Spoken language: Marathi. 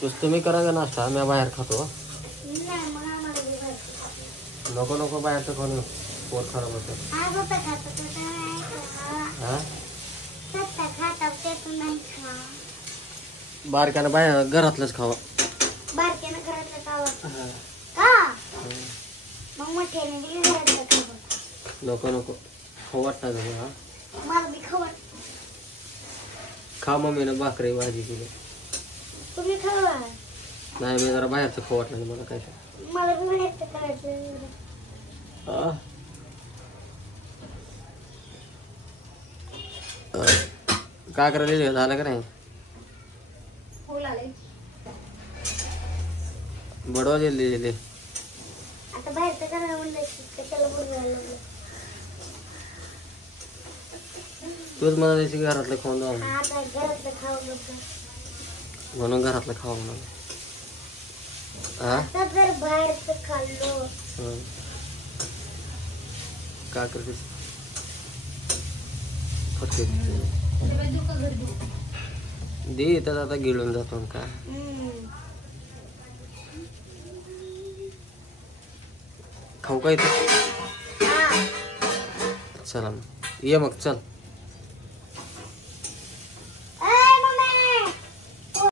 तुम्ही करा का नाश्ता मी बाहेर खातो. नाही मग आम्हाला बी खायचं. नको नको बाहेरचं खाऊन पोट खराब होतं. आज होतं खातं तर नाही खा. हा सत्ता खाता ते पण नाही खा. बारक्यानं बाहेर घरातलंच खावं. बारक्यानं घरातलं खावं का मग मोठ्याने बी घरातलं खावं. नको नको खाऊ वाटतं का? हा मला बी खावं. खा मम्मीनं भाकरी भाजी केली. तुम्ही खावा. नाही मी जरा बाहेरचं खाऊ वाटलं मला काय ते. मला बी बाहेरचं खायचं. हा काय करायला झालं का नाही? फुल आले बडवा दिले आता बाहेरचं करायला म्हणलं कशाला बोलवायला लागलं. तूच मला द्यायची घरातलं खाऊन जाऊ आता घरातलं खावं नको. म्हणून घरातलं खावं म्हणून. हा आता जर बाहेरचं खाल्लं काय करतेस? फटके दे येतात आता गिळून जातो का? खाऊ का इथं? चला मग ये मग चल.